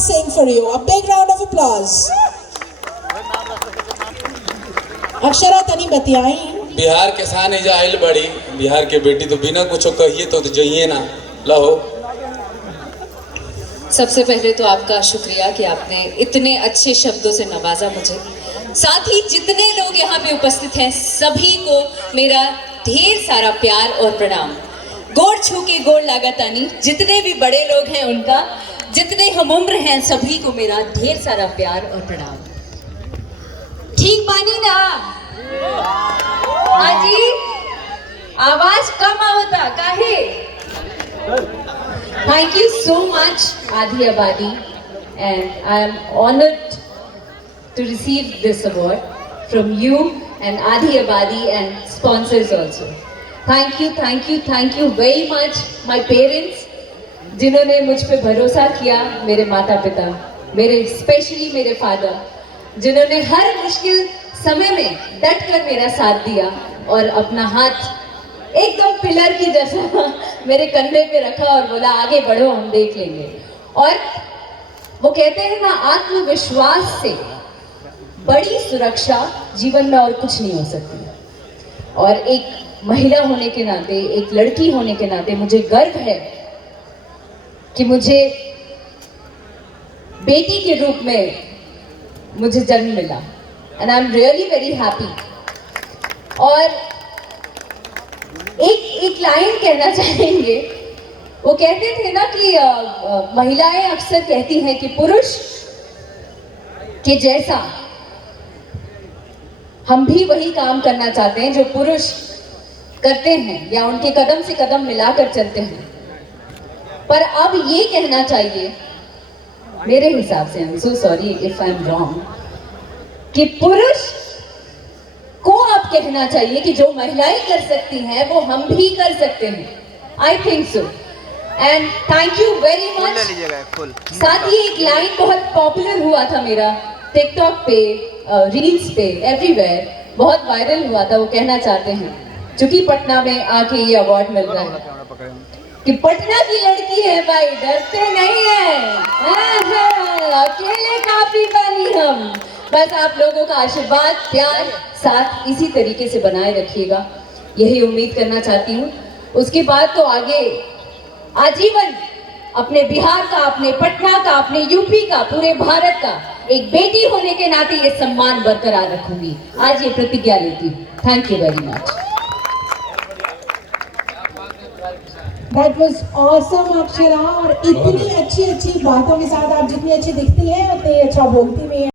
sing for you. A big round of applause. Akshara तनी बतियाई। बिहार के सान एजा आइल बड़ी, बिहार के बेटी तो बिना कुछ कहिए तो जाइए ना लहो। सबसे पहले तो आपका शुक्रिया कि आपने इतने अच्छे शब्दों से नवाजा मुझे। साथ ही जितने लोग यहाँ पे उपस्थित हैं सभी को मेरा ढेर सारा प्यार और प्रणाम। गोड़ छू के गोड़ लागतानी, जितने भी बड़े लोग हैं उनका, जितने हम उम्र हैं सभी को मेरा ढेर सारा प्यार और प्रणाम। ठीक बानी ना आजी? आवाज कम आवता काहे? Thank you so much, Adi Abadi, and I am honored to receive this award from you and Adi Abadi and sponsors also. Thank you very much, my parents, जिन्होंने मुझ पे भरोसा किया, मेरे माता पिता, मेरे स्पेशली मेरे फादर, जिन्होंने हर मुश्किल समय में डट कर मेरा साथ दिया और अपना हाथ एकदम पिलर की जैसा मेरे कंधे पे रखा और बोला आगे बढ़ो, हम देख लेंगे। और वो कहते हैं ना, आत्मविश्वास से बड़ी सुरक्षा जीवन में और कुछ नहीं हो सकती। और एक महिला होने के नाते, एक लड़की होने के नाते मुझे गर्व है कि मुझे बेटी के रूप में मुझे जन्म मिला, and I am really very happy. और एक लाइन कहना चाहेंगे, वो कहते थे ना कि महिलाएं अक्सर कहती हैं कि पुरुष के जैसा हम भी वही काम करना चाहते हैं जो पुरुष करते हैं या उनके कदम से कदम मिलाकर चलते हैं। पर अब ये कहना चाहिए मेरे हिसाब से, I am so sorry if I am wrong, कि पुरुष को अब कहना चाहिए कि जो महिलाएं कर सकती हैं वो हम भी कर सकते हैं। I think so, and thank you very much. साथ ही एक लाइन बहुत पॉपुलर हुआ था मेरा टिकटॉक पे, रील्स पे, एवरीवेयर बहुत वायरल हुआ था। वो कहना चाहते हैं, चूंकि पटना में आके ये अवार्ड मिल रहा है, कि पटना की लड़की है भाई, डरते नहीं है, अकेले काफी बानी हम। बस आप लोगों का आशीर्वाद, प्यार साथ इसी तरीके से बनाए रखिएगा, यही उम्मीद करना चाहती हूँ। उसके बाद तो आगे आजीवन अपने बिहार का, अपने पटना का, अपने यूपी का, पूरे भारत का एक बेटी होने के नाते ये सम्मान बरकरार रखूंगी। आज ये प्रतिज्ञा लेती हूँ। Thank you very much. That was awesome Akshara, और इतनी अच्छी बातों के साथ आप जितनी अच्छी दिखती हैं उतनी अच्छा बोलती भी हैं।